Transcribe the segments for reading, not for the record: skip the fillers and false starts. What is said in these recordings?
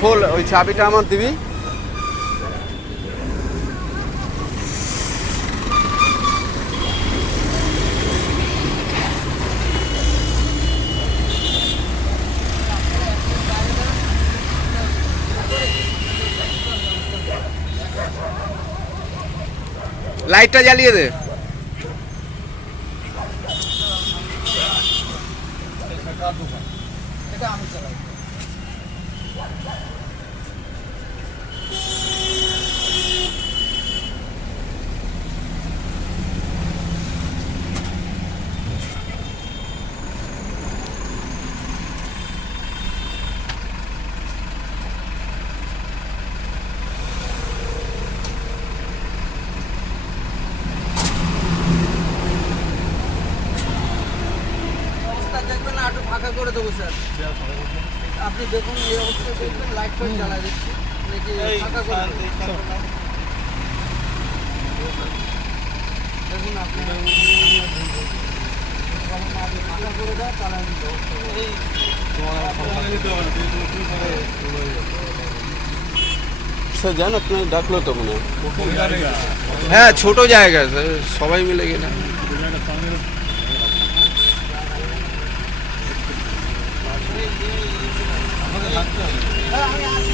খোল, ওই চাবিটা আমার দিবি। লাইটটা জ্বালিয়ে দে। ফাঁকা করে দেবো স্যার, আপনি দেখুন এই অবস্থা দেখবেন, লাইট ফাইট জ্বালা দিচ্ছি নাকি ফাঁকা করে দেখুন আপনি ফাঁকা করে দেয় তাহলে আমি স্যার জান আপনার ডাকলো তো মনে হয়। হ্যাঁ ছোট জায়গা স্যার, সবাই মিলে গেলে।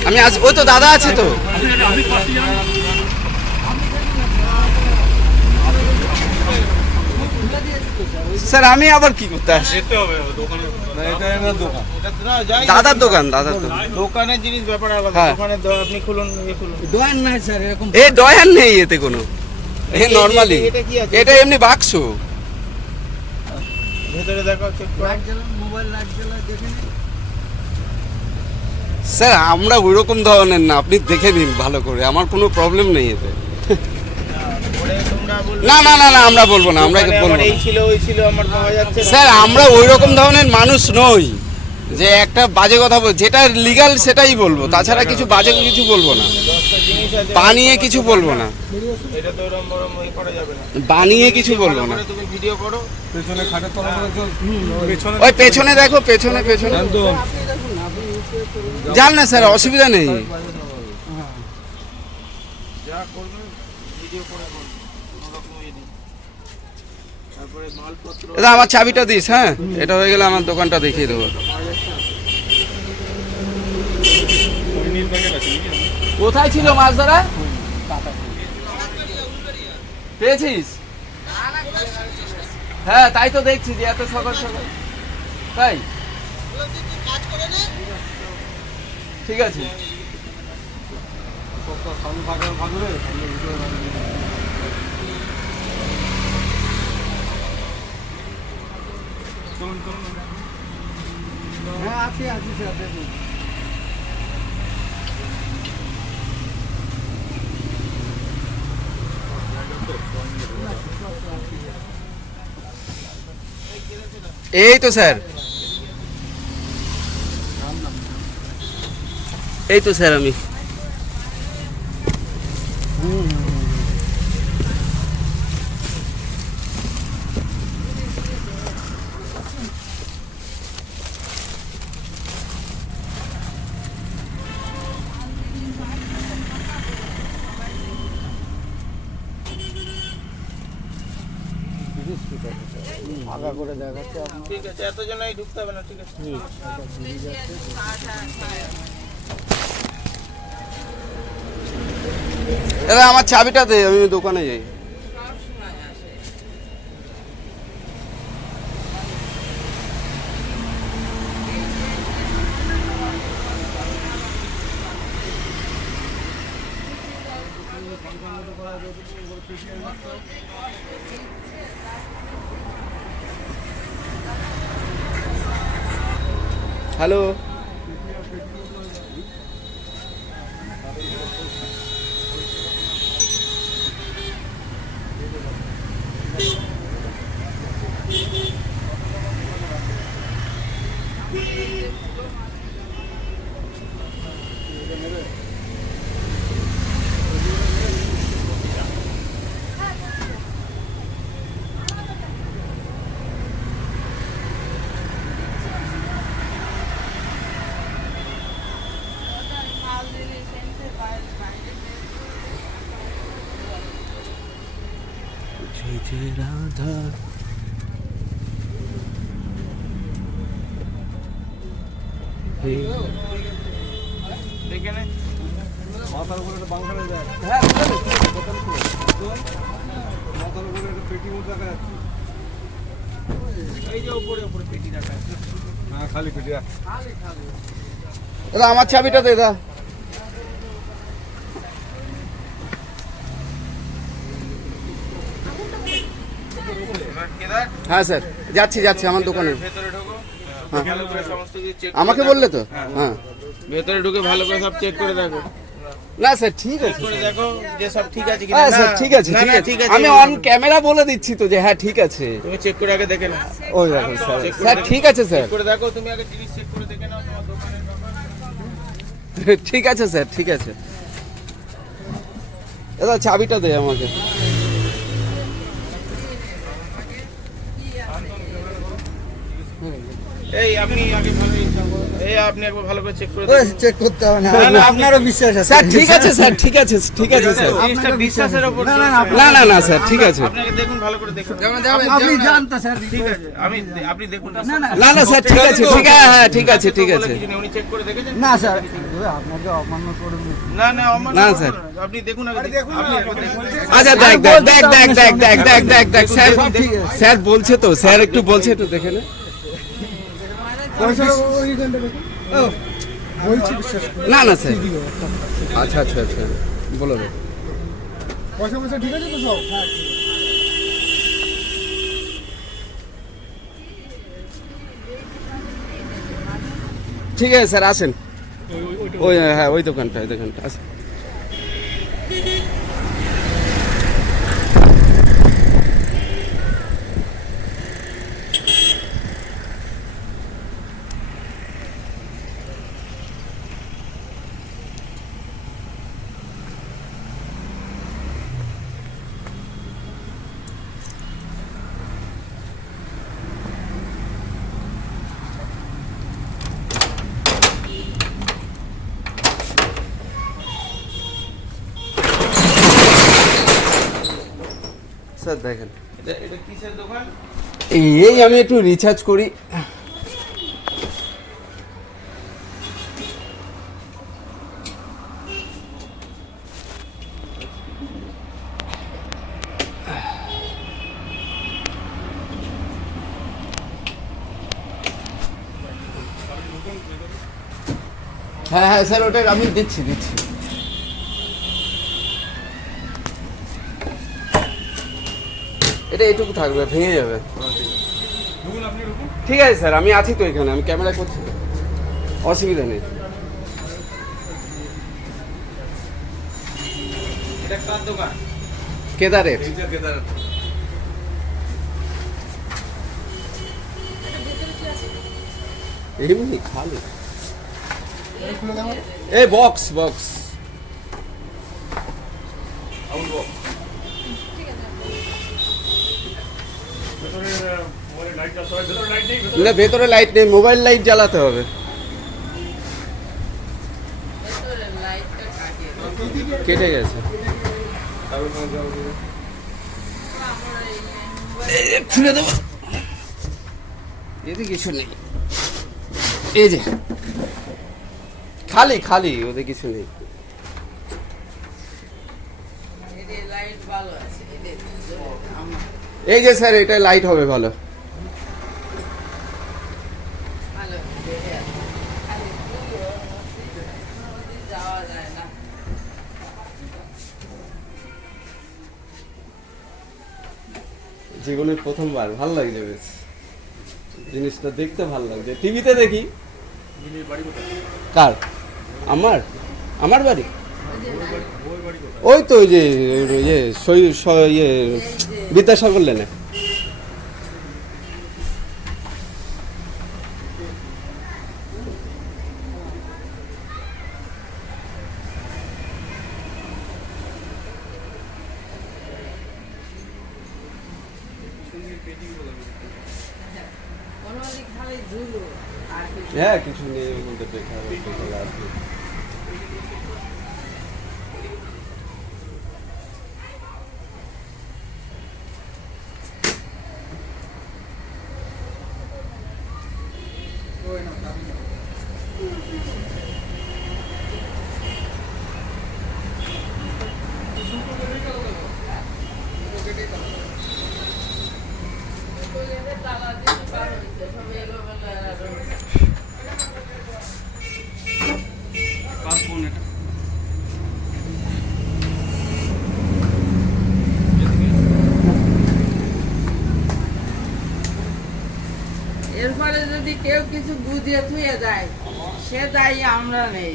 আমি আজ ওই তো দাদা আছে তো। স্যার আমি আবার কি করতে আসি? দাদার দোকান, দাদার দোকান, দোকানের জিনিস ব্যাপার আলাদা। দোকানে আপনি খুলুন, দোকান নাই স্যার এরকম। এই ডয়ার নেই এতে কোনো, এই নরমালি এটা এমনি বাক্স। ভেতরে দেখো, চেক করো, লাইট জ্বালান, মোবাইল লাইট জ্বালা দেখে নিন। স্যার আমরা ওই রকম ধরনের না, আপনি দেখে নিন ভালো করে, আমার কোনো প্রবলেম নেই এতে। না না না না আমরা বলবো না, আমরা বলবো না। এই ছিল ওই ছিল আমার পাওয়া যাচ্ছে স্যার আমরা ওই রকম ধরনের মানুষ নই যে একটা বাজে কথা বল, যেটা লিগ্যাল সেটাই বলবো, তাছাড়া কিছু বাজে কিছু বলবো না, বানিয়ে কিছু বলবো না, এটা তো এরকম বড় মই করা যাবে না, বানিয়ে কিছু বলবো না। তুমি ভিডিও করো, পেছনে খাটের তলা করে পেছনে, ওই পেছনে দেখো, পেছনে পেছনে যান না স্যার, অসুবিধা নেই। যা করবেন ভিডিও করে করুন, কোনো রকম ইয়ে নেই। তারপরে মালপত্র, এটা আমার চাবিটা দিস। হ্যাঁ এটা হয়ে গেলে আমার দোকানটা দেখিয়ে দেবো। কোথায় ছিল মাছ ধরা? পেয়েছিস? হ্যাঁ তাই তো দেখছি যে এত সকাল সকাল। তাই ঠিক আছে। হ্যাঁ আছি আছি স্যার, দেখুন এই তো স্যার, এই তো স্যার আমি ফাঁকা করে দেখাচ্ছে। ঠিক আছে, এতজনই ঢুকতে হবে না, ঠিক আছে। দাদা আমার চাবিটা দে, আমি দোকানে যাই। হ্যালো, জয় জয় রাধা। দেখে নে মাথার উপরে একটা পাংখা যায়, হ্যাঁ বলে দে। মাথার উপরে একটা পেটি মতো দেখা যাচ্ছে। এই যে উপরে উপরে পেটি রাখা আছে। হ্যাঁ খালি পেটি রাখ। দাদা আমার চাবিটা দে দা। কেদার হ্যাঁ স্যার, যাচ্ছি যাচ্ছি আমার দোকানে। ভেতরে ঢোকো, হ্যাঁ। ভালো করে সমস্ত কিছু চেক আমাকে বললে তো? হ্যাঁ। ভেতরে ঢুকে ভালো করে সব চেক করে দেখো, না স্যার ঠিক আছে। করে দেখো যে সব ঠিক আছে কিনা। হ্যাঁ না, স্যার ঠিক আছে না, ঠিক না, আছে, ঠিক আছে আমি অন ক্যামেরা বলে দিচ্ছি তো যে হ্যাঁ ঠিক আছে। তুমি চেক করে আগে দেখে নাও, ওই দেখো স্যার, চেক করে স্যার দেখো। ঠিক আছে স্যার, চেক করে দেখো, তুমি আগে জিনিস চেক করে দেখে নাও তোমার দোকানের ব্যাপার। ঠিক আছে স্যার ঠিক আছে। দাদা চাবিটা দে আমাকে। এই আপনি আগে ভালো এই আপনি একবার ভালো করে চেক করে ওই দেখুন। চেক করতে হবে না, না, না, আপনারও বিশ্বাস আছে। স্যার ঠিক আছে স্যার ঠিক আছে ঠিক আছে স্যার। জিনিসটা বিশ্বাসের উপর না, না, চলছে। না না না স্যার ঠিক আছে। আপনাকে দেখুন ভালো করে দেখুন। আপনি জানতো স্যার। ঠিক আছে, আপনি দেখুন। না, না। না না স্যার ঠিক আছে ঠিক আছে, হ্যাঁ ঠিক আছে ঠিক বলে আছে। কিছু নেই, উনি চেক করে দেখেছেন। না স্যার, আপনাকে অমান্য করবেন। না না অমান্য না, করবো স্যার। না। আপনি দেখুন আগে দেখুন, আপনি একবার দেখুন। আচ্ছা দেখ দেখ দেখ দেখ দেখ দেখ দেখ দেখ দেখ স্যার, সব ঠিক আছে। স্যার বলছে তো, স্যার একটু বলছে একটু দেখে নে। পয়সা ওইখানটা দেখুন। ও, বলছি বিশ্বাস করুন। না না স্যার, আচ্ছা আচ্ছা আচ্ছা বলো না। পয়সা পয়সা ঠিক আছে তো সব? হ্যাঁ ঠিক আছে স্যার আসেন। ওই হ্যাঁ ওই দোকানটা আসেন। স্যার দেখেন, এটা কিসের দোকান? এই আমি একটু রিচার্জ করি। হ্যাঁ হ্যাঁ স্যার ওটা আমি দিচ্ছি। এটা এইটুকু থাকবে, ভেঙে যাবে। ঠিক আছে স্যার, আমি আছি তো এখানে, আমি ক্যামেরা করছি তো, অসুবিধা নেই। এটা কার দোকান? কেদারের। এমনি খালি এই বক্স না, ভেতরে লাইট নেই, মোবাইল লাইট জ্বালাতে হবে। কেটে গেছে। খুলে দেবো, এতে কিছু নেই, এই যে খালি ওতে কিছু নেই। এই যে স্যার এটা লাইট হবে ভালো। জীবনের প্রথমবার ভালো লাগছে, বেশ জিনিসটা দেখতে ভালো লাগছে, টিভিতে দেখি। কার? আমার বাড়ি ওই তো ওই যে বিদ্যাসাগর লেনে। হ্যাঁ কিছু নেই ওর মধ্যে দেখা আছে। কিছু বুঝিয়ে থুয়ে যায়, সে দায়ী আমরা নেই।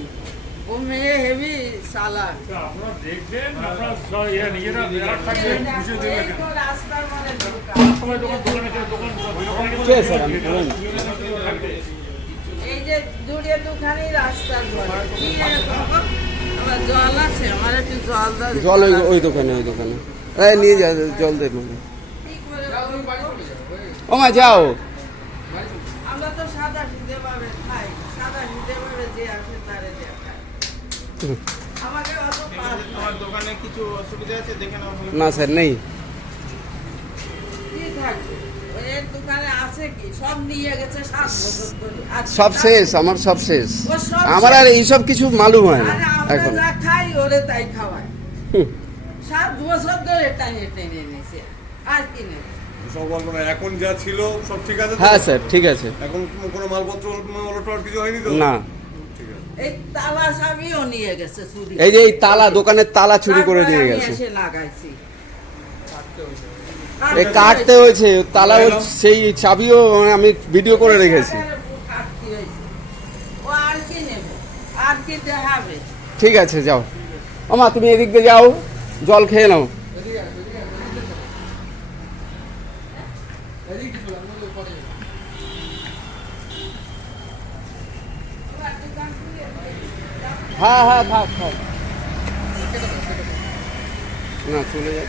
ও মেয়ে হেভি চালাক। আপনারা দেখবেন, আপনারা নিজেরা বিরাট থাকবে, বুঝে দেবে এই তো রাস্তার মধ্যে ঢোকা। সবাই দোকানে দোকান এই যে দূরে দুখানি রাস্তার ঘরে কি এরকম? আবার জল আছে, আমার একটু জল দাও। জল ওই দোকানে এই নিয়ে যা, জল দে না। কি করে বলবো? ও মা যাও। আমরা তো সাদা সিধে ভাবে খাই, সাদা সিধে ভাবে যে আসে তারে দেখায়। আমাকে অত পার তোমার দোকানে কিছু অসুবিধা আছে দেখে নাও। না স্যার নেই। কি থাকবে? ওই দোকানে আছে কি? সব নিয়ে গেছে 7 বছর ধরে। আর সব শেষ, আমার সব শেষ। ও সব আমার আর এইসব কিছু মালুম হয় না আরে আমরা এখন। যা খাই ওরে তাই খাওয়াই। হুম। 7 বছর ধরে টাইনে টেনে নিছে। আর কি নেই। সব বলবো না, এখন যা ছিল সব ঠিক আছে তো? হ্যাঁ স্যার ঠিক আছে। এখন কোনো মালপত্র ওলটপালট কিছু হয়নি তো? না ঠিক আছে। এই তালা চাবিও নিয়ে গেছে চুরি। এই যে এই তালা, দোকানের তালা চুরি করে তারপরে নিয়ে আমি গেছে। এসে লাগাইছি। এই কাটতে হয়েছে তালা, সেই চাবিও আমি ভিডিও করে রেখেছি। কাটতে হয়েছে। ও আর কি নেবে? আর কি দেখাবে? ঠিক আছে যাও। ও মা তুমি এদিক দিয়ে যাও, জল খেয়ে নাও। হ্যাঁ হ্যাঁ থাক থাক। না চলে যাও।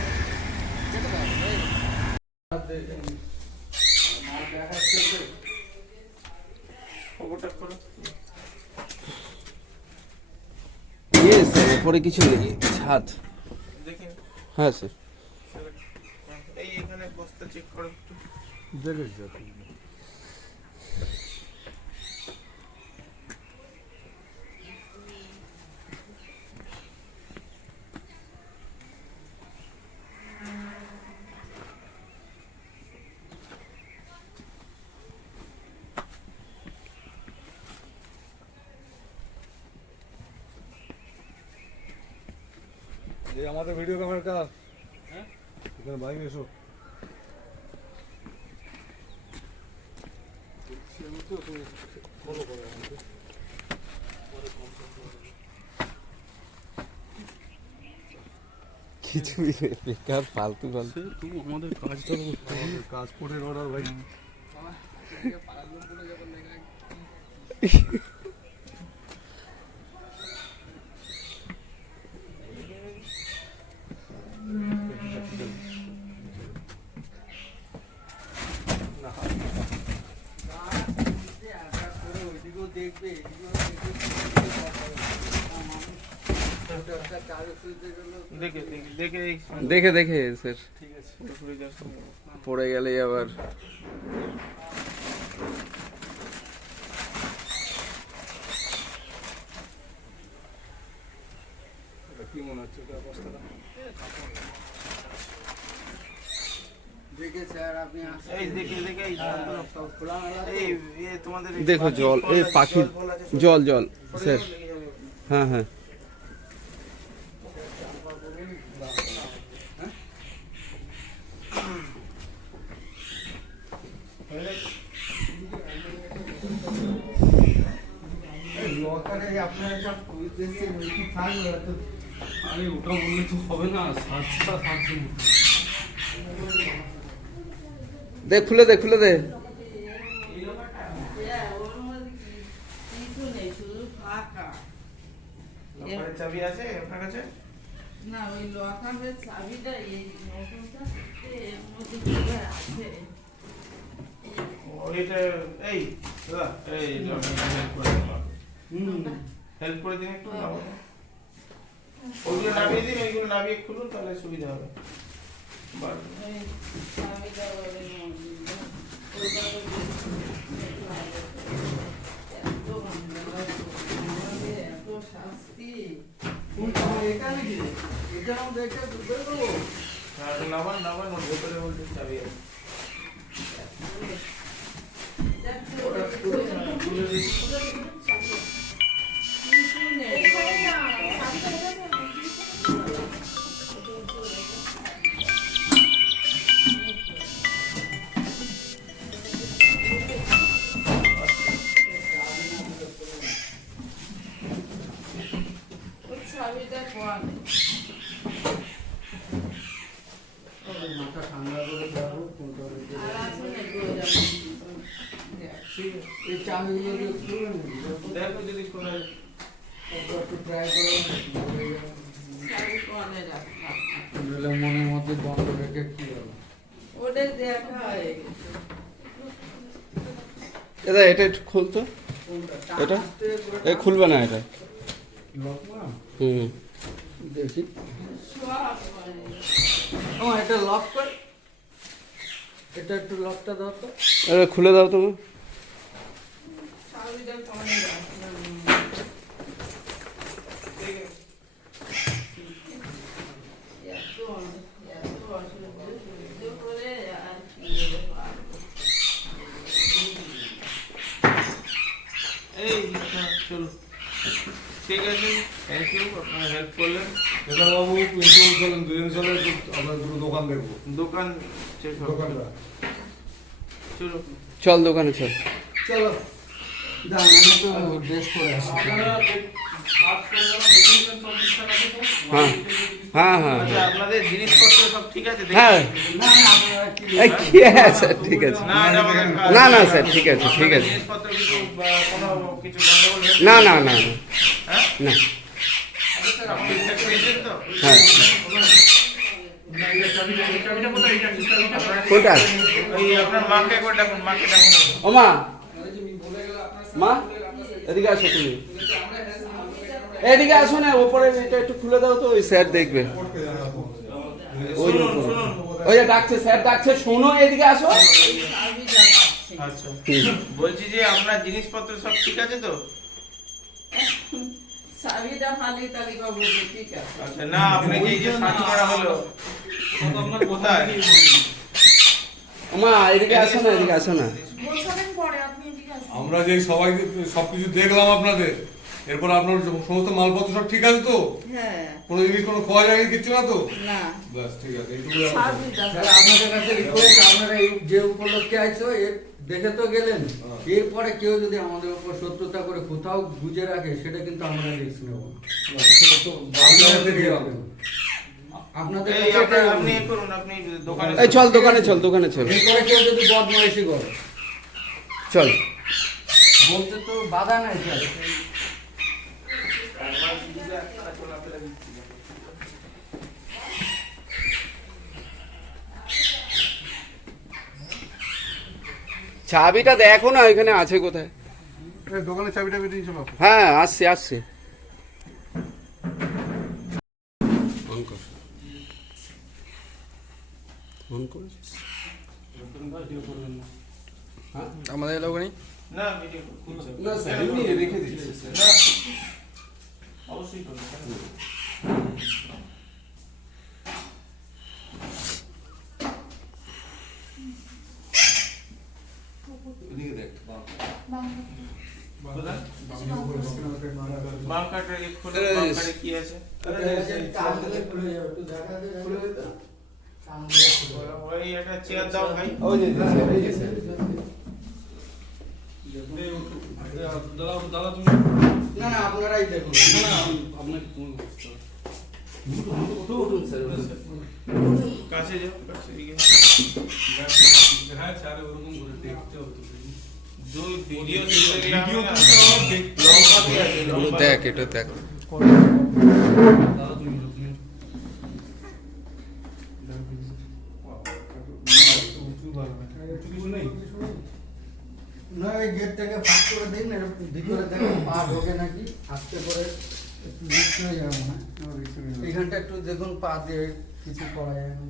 ইয়েস, উপরে কিছু নেই, ছাদ। দেখি হ্যাঁ স্যার। এই এখানে বস্তা চেক করো একটু। এই আমাদের ভিডিও ক্যামেরা কার? এখানে বাইরে এসো। কিছু বেকার ফালতু ফালতু। আমাদের কাজটা কাজ করে অর্ডার ভাই। ওইদিকেও দেখবে, এদিকেও দেখে দেখে এই দেখে দেখে স্যার, ঠিক আছে পুরোপুরি যাচ্ছে। পড়ে গেলেই আবার। কি মনে হচ্ছে ওটা অবস্থাটা? দেখে স্যার আপনি আসেন। এই দেখে দেখে এই সব খোলা মেলা তো। এই তোমাদের দেখো জল, এই পাখির জল জল স্যার। হ্যাঁ হ্যাঁ লকারে আপনারা সব খুঁজতেছেন, ওই কি থাকবে তো? আরে ওটা বললে তো হবে না, সার্চটা থাকছে। দে, খুলে দে খুলে দে। হ্যাঁ, ওর মধ্যে কিছু নেই, শুধু ফাঁকা। লকারের চাবি আছে আপনার কাছে? না, ওই লকারের চাবিটা এই নতুনটা এর মধ্যে কি আছে? ওইটা এই দাদা এই হেল্প করে দিন একটু। ওইগুলো নামিয়ে দিন, ওইগুলো নামিয়ে খুলুন, তাহলে সুবিধা হবে। ওই চাবিটা ওর মধ্যে, ওইভাবে এত আমাদের এত শাস্তি। এখানে কি? এখানেও দেখে বুঝতে পারবো। নামান নামান, ওর ভেতরে বলতে চাবি আছে। কিছু নেই। চাবিটা কোয়া নেই। মাথা ঠান্ডা করে দেওয়া হোক, কোনটা হলে যে- আর আছে নাকি ওই রকম? এই চাবিগুলো দিয়ে খুলে নিবি। দেখো যদি কোনো ওটা একটু try করো। চাবি কোয়ানে রাখলাম। নইলে মনের মধ্যে বন্ধ রেখে কি হলো? ওদের দেখা হয়ে গেছে। এটা এটা একটু খুলতো, এটা এ খুলবে না এটা। লক না? হুম, দেখি। সব করে। এটা লক কর। এটা একটু লকটা দাও তো। এটা খুলে দাও তুমি। চাবিটা কোয়ানে রাখলাম। এত অসুবিধা সহ্য করে আর কি পারবো। এই চলো, ঠিক আছে, থ্যাংক ইউ, আপনারা হেল্প করলেন। এটা বাবু কিন্তু চলেন দুজন চলে আমরা দুটো দোকান দেখবো। দোকান চেক দোকানটা চলো। চল দোকানে চল। চলো। দাঁড়ান, আমি তো ড্রেস পরে আসি। হ্যাঁ হ্যাঁ হ্যাঁ আচ্ছা, আপনাদের জিনিসপত্র সব ঠিক আছে? হ্যাঁ। না, না, আপনারা কি এই কি আছে, ঠিক আছে। না, এটা আমাদের কাজ। না না স্যার, ঠিক আছে ঠিক আছে। জিনিসপত্র কিছু কোনো কিছু গন্ডগোল হয়েছে? না না না না, হ্যাঁ? না। ঠিকঠাক পেয়েছেন তো? হ্যাঁ, কোনটা? ওই আপনার মাকে একবার ডাকুন, মাকে ডাকুন। ও মা, মা এদিকে আসো তুমি। এদিকে আসো না, ওপরে এটা একটু খুলে দাও তো, ওই স্যার দেখবে। ওই শুনুন, উপরে। শুনুন। ওই যে ডাকছে, স্যার ডাকছে, শোনো এদিকে আসো। চাবিটা পাচ্ছি। আচ্ছা, হুম। বলছি যে আপনার জিনিসপত্র সব ঠিক আছে তো? চাবিটা ফালি তালি বাবু ঠিক আছে। আচ্ছা, না আপনি যে এই যে সার্চ করা হলো, আপনার কোথায়? ও মা এদিকে আসো না, এদিকে আসো না। বলছিলেন পরে আপনি এদিকে আসুন। আমরা যে সবাই সবকিছু দেখলাম আপনাদের, এরপর আপনার সমস্ত মালপত্র সব ঠিক আছে তো? হ্যাঁ, কোনো জিনিস কোনো খোয়া যায় কিচ্ছু না তো? না ব্যাস ঠিক আছে, এইটুকু চাবিটা তাহলে আপনাদের কাছে রিকোয়েস্ট, আপনারা এই যে উপলক্ষে আইছো এর দেখে তো গেলেন, এরপরে কেউ যদি আমাদের উপর শত্রুতা করে কোথাও গুজে রাখে, সেটা কিন্তু আমরা রিস্ক নেব না। সেটা তো আপনাদের থেকে হবে। আপনাদের এই কাছে আপনার এটাই আপনি হবে। এ করুন, আপনি দোকানে এই চল দোকানে চল, দোকানে চল, এরপরে কেউ যদি বদমাইশি করে, চল। বলতে তো বাধা নাই স্যার। চাবিটা দেখো না, এখানে আছে কোথায়। দোকানের চাবিটা বেরিয়ে চলো। হ্যাঁ আসছে আসছে। অন কর, অন করেছিস? আমাদের এলাকা নেই। না ভিডিও করুন। না স্যার, এমনি রেখে দিচ্ছি স্যার। না, অবশ্যই করুন। এদিকে দেখ। কোথায়? বাম কার্ডের এক খুলে, আরে, বাম কার্ডে কি আছে? ওই একটা চেয়ার দাও ভাই। ওই যে স্যার, এই যে স্যার। দাদা তুমি না না, আপনারাই দেখুন। উঠুন স্যার, উঠুন। কাছে যাও, কাছে দিকে। হ্যাঁ স্যার, ওরকম করে দেখতে হতো। দুই ভিডিও তুলতে গেলে আমি না, দেখতে লম্বা দিয়ে আছে, লম্বা। দেখ এটা দেখ। দাদা তুমি না, এই গেটটাকে ফাঁক করে দিন, এর ভিতরে দেখুন পা ঢোকে নাকি, আস্তে করে একটু রিস্ক হয়ে যাবে মনে হয়। এইখানটা একটু দেখুন, পা দিয়ে কিছু করা যায় না।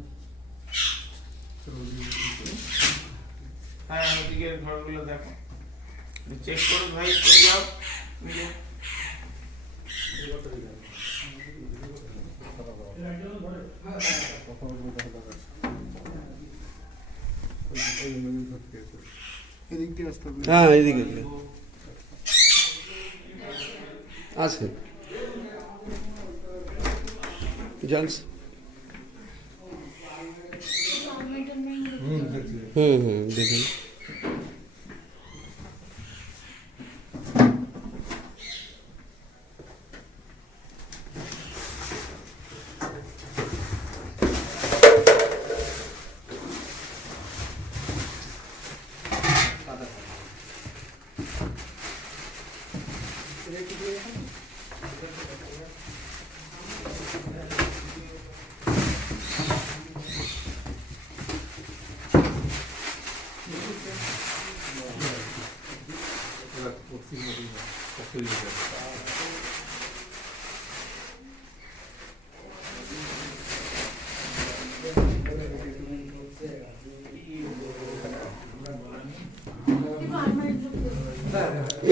হ্যাঁ, ওদিকের ঘরগুলো দেখো, চেক করো ভাই, করে যাও নিজে। হ্যাঁ এইদিকে আছে জলস। দেখুন।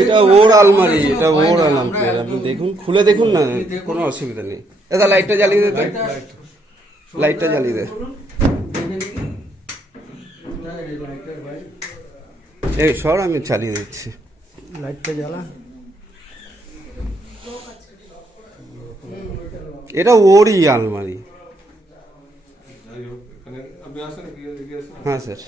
এটা ওর আলমারি, এটা ওর আলমারি। আপনি দেখুন, খুলে দেখুন না, কোনো অসুবিধা নেই। দাদা লাইটটা জ্বালিয়ে দে তো। লাইটটা জ্বালিয়ে দে। এই সর, আমি চালিয়ে দিচ্ছি। লাইটটা জ্বালা। এটা ওরই আলমারি। যাই হোক, এখানে আপনি আসেন, এগিয়ে আসেন। হ্যাঁ স্যার।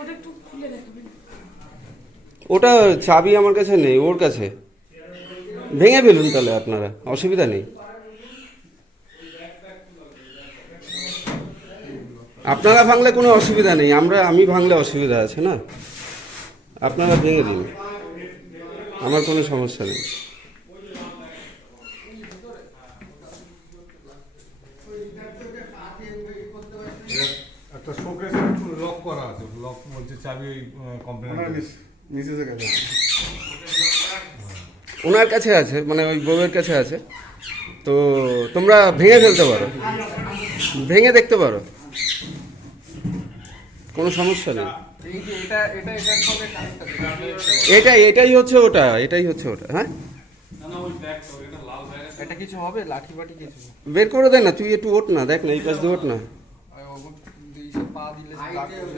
ওটা একটু খুলে দেখাবেন। ওটা চাবি আমার কাছে নেই, ওর কাছে। ভেঙে ফেলুন তাহলে আপনারা, অসুবিধা নেই। আপনারা ভাঙলে কোনো অসুবিধা নেই, আমি ভাঙলে অসুবিধা আছে না। আপনারা ভেঙে দিন, আমার কোনো সমস্যা নেই। একটা শোকেস লক করা আছে, লক বলছে চাবি ওই কমপ্লেন মিসেসের কাছে। ওনার কাছে আছে, মানে ওই বউয়ের কাছে আছে। তো তোমরা ভেঙে ফেলতে পারো, ভেঙে দেখতে পারো, কোনো সমস্যা নেই। এটাই হচ্ছে ওটা, এটাই হচ্ছে ওটা। হ্যাঁ, এটা কিছু হবে লাঠি বাটি কিছু বের করে দে না, তুই একটু ওঠ না, দেখ না এই পাশ দিয়ে ওঠ না। পা দিলে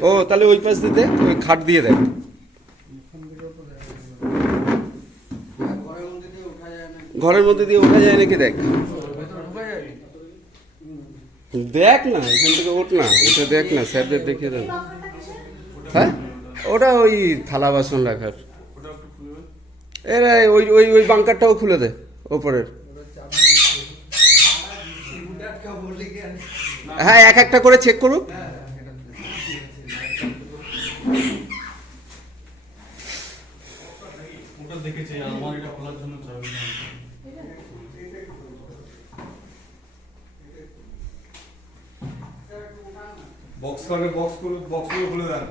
ও তাহলে ওই পাশ দিয়ে দেখ, ওই খাট দিয়ে দেখ। ঘরের মধ্যে দিয়ে ওঠা যায় নাকি দেখ, দেখ না, এখান থেকে ওঠ না, ওটা দেখ না, স্যারদের দেখিয়ে দেন। হ্যাঁ, ওটা ওই থালা বাসন রাখার। এরা ওই ওই ওই বাঙ্কারটাও খুলে দে ওপরের। হ্যাঁ, এক একটা করে চেক করুক। ওটা দেখেছি, আমার এটা খোলার জন্য চাবি নেই। বক্সগুলো খুলে দেন।